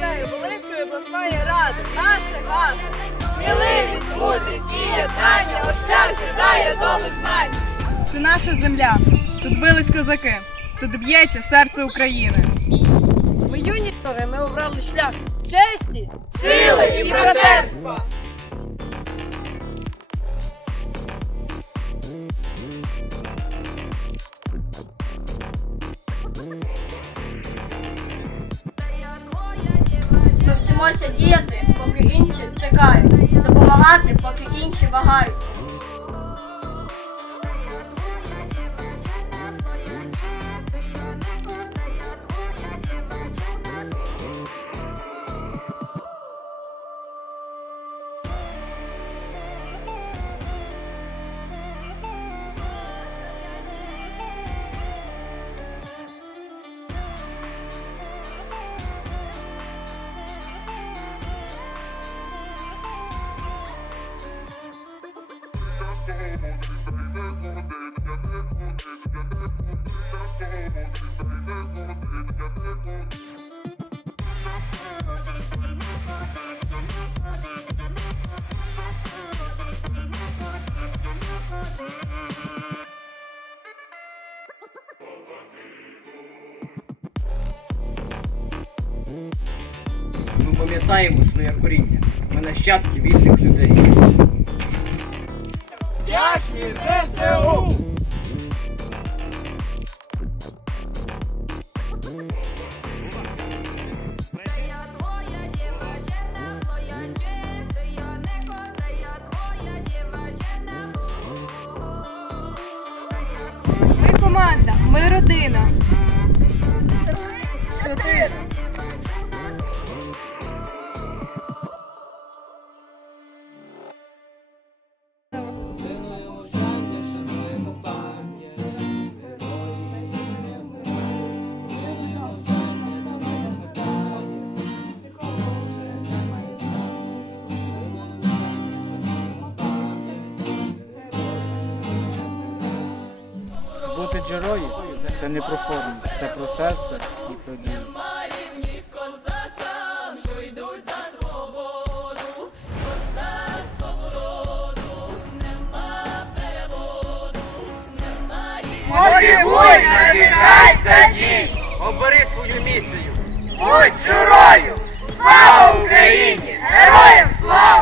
Цею Волинської обласної ради, наших газ. Сміливість, мудрість і єднання, ось шлях чекає нових знань. Це наша земля. Тут бились козаки. Тут б'ється серце України. Ми юні, ми обрали шлях честі, сили і братерства. Вчимося діяти, поки інші чекають, допомагати, поки інші вагають. Ми пам'ятаємо своє коріння. Ми нащадки вільних людей. Твоя дівчина. Ми команда, ми родина. Чотири. Бути джерою це не про форму, це про серце і про дію. Мотивуй, навігай та дій! Обери свою місію! Будь журою! Слава Україні! Героям слава!